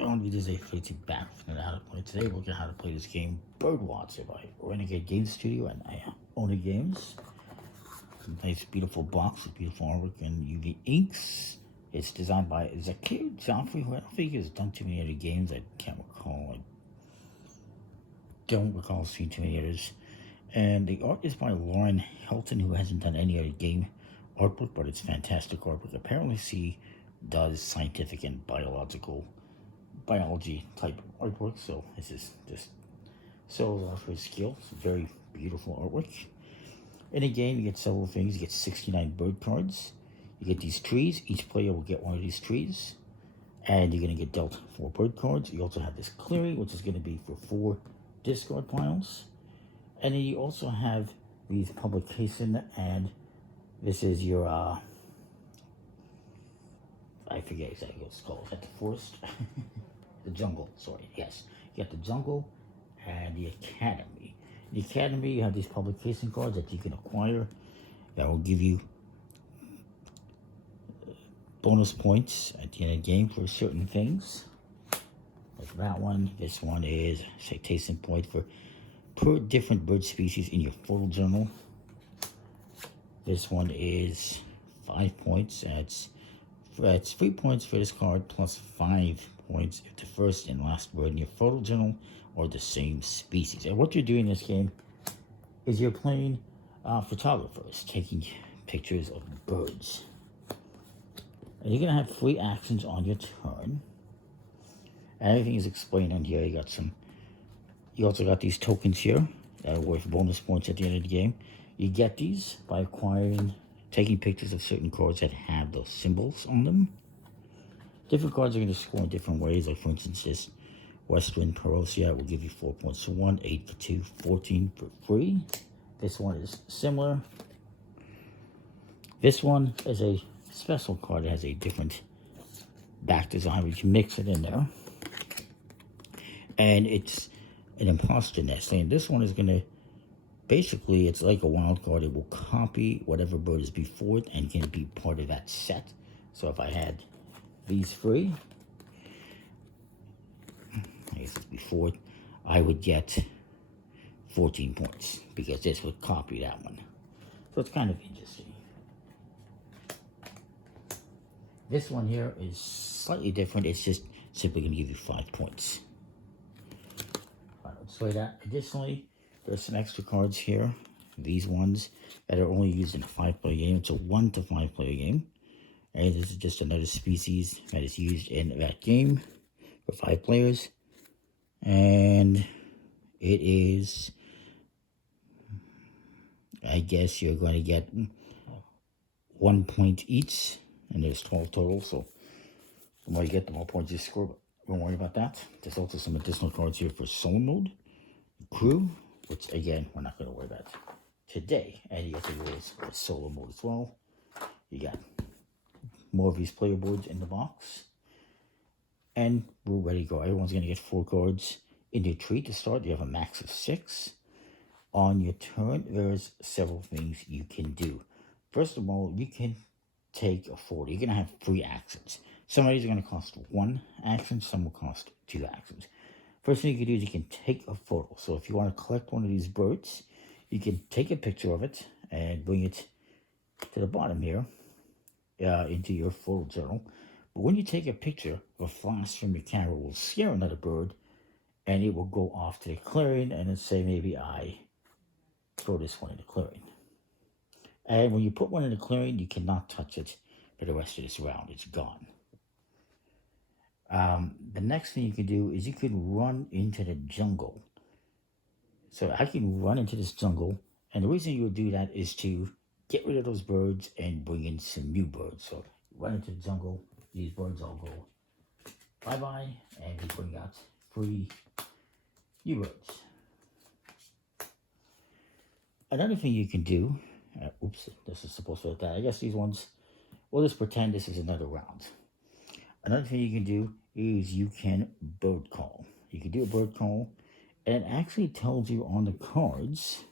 everyone, this is a fancy back from how to play. Today we're looking at how to play this game, Birdwatcher by Renegade Game Studio and Owner Games. Nice beautiful box with beautiful artwork and UV inks. It's designed by Zakir Joffrey, who I don't think has done too many other games. I can't recall. I don't recall seeing too many others. And the art is by Lauren Helton, who hasn't done any other game artwork, but it's fantastic artwork. Apparently she does scientific and biology type artwork, so this is just shows off her skill. It's very beautiful artwork. In the game, you get several things. You get 69 bird cards. You get these trees. Each player will get one of these trees, and you're going to get dealt 4 bird cards. You also have this clearing, which is going to be for 4 discard piles. And then you also have these publication, and this is your I forget exactly what it's called. Is that the forest? The jungle, sorry, yes. You got the jungle and the academy. In the academy, you have these publication cards that you can acquire that will give you bonus points at the end of the game for certain things. Like that one. This one is citation point for per different bird species in your photo journal. This one is 5 points. That's 3 points for this card, plus 5 points if the first and last bird in your photo journal are the same species. And what you're doing in this game is you're playing photographers, taking pictures of birds. And you're going to have 3 actions on your turn. Everything is explained on here. You also got these tokens here that are worth bonus points at the end of the game. You get these by taking pictures of certain cards that have those symbols on them. Different cards are going to score in different ways. Like, for instance, this Western Perosia will give you 4 points for 1, 8 for 2, 14 for 3. This one is similar. This one is a special card that has a different back design. We can mix it in there. And it's an imposter nest. And this one is going to, basically, it's like a wild card. It will copy whatever bird is before it and can be part of that set. So if I had these 3, I guess it's before it, I would get 14 points because this would copy that one. So it's kind of interesting. This one here is slightly different. It's just simply going to give you 5 points. Let's play that. Additionally, there's some extra cards here. These ones that are only used in a 5-player game. It's a 1 to 5 player game. And this is just another species that is used in that game for 5 players. And it is, I guess you're going to get 1 point each. And there's 12 total. So the more you get, the more points you score. But don't worry about that. There's also some additional cards here for solo mode, crew, which again, we're not going to worry about today. And you get to use the solo mode as well. You got more of these player boards in the box. And we're ready to go. Everyone's going to get 4 cards in your tree to start. You have a max of 6. On your turn, there's several things you can do. First of all, you can take a photo. You're going to have 3 actions. Some of these are going to cost 1 action. Some will cost 2 actions. First thing you can do is you can take a photo. So if you want to collect one of these birds, you can take a picture of it and bring it to the bottom here into your photo journal. But when you take a picture, a flash from your camera will scare another bird, and it will go off to the clearing, and then say maybe I throw this one in the clearing. And when you put one in the clearing, you cannot touch it for the rest of this round. It's gone. The next thing you can do is you can run into the jungle. So I can run into this jungle, and the reason you would do that is to get rid of those birds and bring in some new birds. So run into the jungle, these birds all go bye-bye, and we bring out 3 new birds. Another thing you can do, oops, this is supposed to look that. I guess these ones, we'll just pretend this is another round. Another thing you can do is you can bird call. You can do a bird call, and it actually tells you on the cards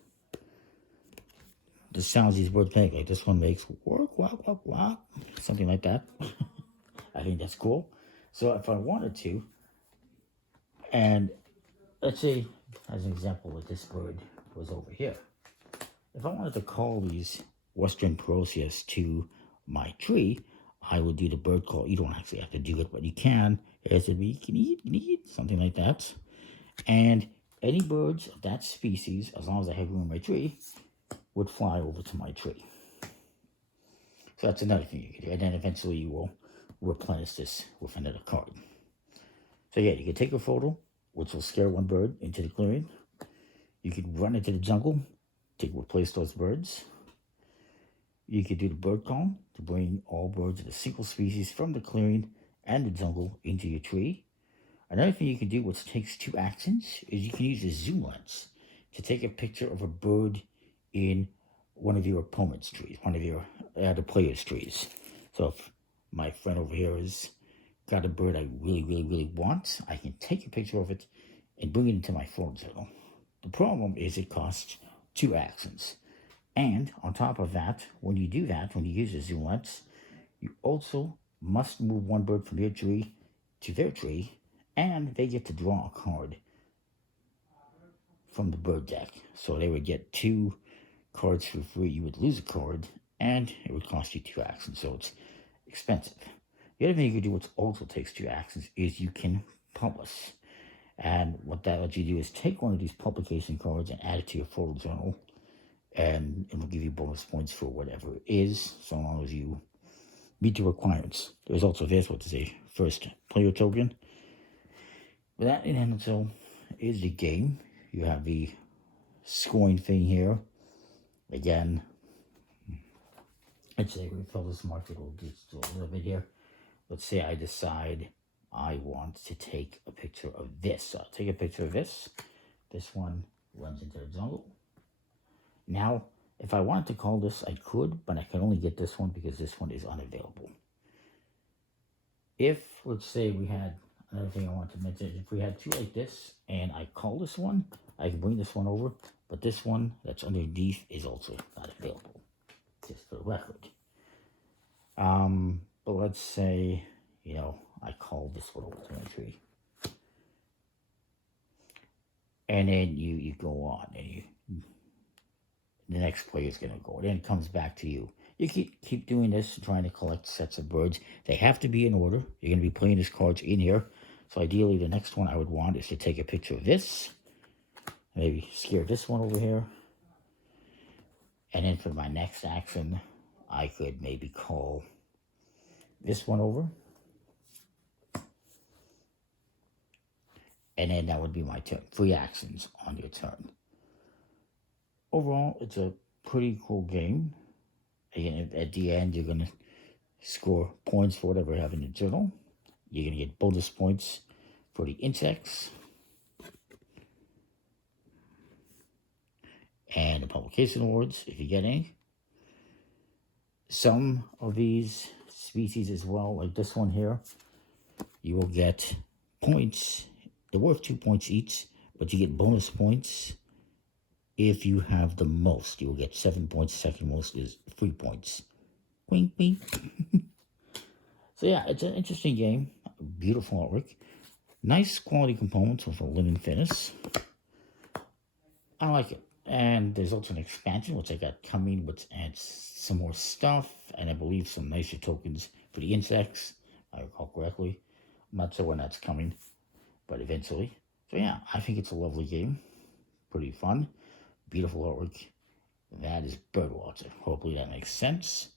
the sounds these birds make. Like this one makes work, wak, wak, wak, something like that. I think that's cool. So if I wanted to, And let's say, as an example, that this bird was over here. If I wanted to call these Western Perosius to my tree, I would do the bird call. You don't actually have to do it, but you can. It would be, can eat, something like that. And any birds of that species, as long as I have room in my tree, would fly over to my tree. So that's another thing you can do. And then eventually you will replenish this with another card. So yeah, you can take a photo, which will scare one bird into the clearing. You could run into the jungle to replace those birds. You could do the bird call to bring all birds of a single species from the clearing and the jungle into your tree. Another thing you can do, which takes 2 actions, is you can use a zoom lens to take a picture of a bird in one of your opponent's trees, one of your the player's trees. So if my friend over here has got a bird I really want, I can take a picture of it and bring it into my photo journal. The problem is it costs 2 actions. And on top of that, when you do that, when you use a zoom lens, you also must move one bird from your tree to their tree, and they get to draw a card from the bird deck. So they would get 2 cards for free. You would lose a card, and it would cost you 2 actions, so it's expensive. The other thing you can do, which also takes 2 actions, is you can publish. And what that lets you do is take one of these publication cards and add it to your photo journal, and it will give you bonus points for whatever it is, so long as you meet the requirements. There's also this, which is a first player token. But that in and itself is the game. You have the scoring thing here. Again, I'd say we fill this market just a little bit here. Let's say I decide I want to take a picture of this. So I'll take a picture of this. This one runs into the jungle. Now, if I wanted to call this, I could, but I can only get this one because this one is unavailable. If, let's say we had, another thing I want to mention, if we had 2 like this, and I call this one, I can bring this one over, but this one that's underneath is also not available, just for the record. But let's say, I call this one over to my tree. And then you go on, and the next player is going to go. And then it comes back to you. You keep doing this, trying to collect sets of birds. They have to be in order. You're going to be playing these cards in here. So ideally, the next one I would want is to take a picture of this. Maybe scare this one over here. And then for my next action, I could maybe call this one over. And then that would be my turn. 3 actions on your turn. Overall, it's a pretty cool game. Again, at the end, you're going to score points for whatever you have in your journal. You're going to get bonus points for the insects and the publication awards, if you get any. Some of these species as well, like this one here, you will get points. They're worth 2 points each, but you get bonus points if you have the most. You will get 7 points. Second most is 3 points. Wink, wink. So yeah, it's an interesting game. Beautiful artwork. Nice quality components with a linen finish. I like it. And there's also an expansion, which I got coming, which adds some more stuff, and I believe some nicer tokens for the insects, if I recall correctly. I'm not sure when that's coming, but eventually. So yeah, I think it's a lovely game. Pretty fun. Beautiful artwork. That is Birdwatcher. Hopefully that makes sense.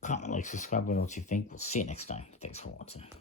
Comment, like, subscribe, let me know what you think. We'll see you next time. Thanks for watching.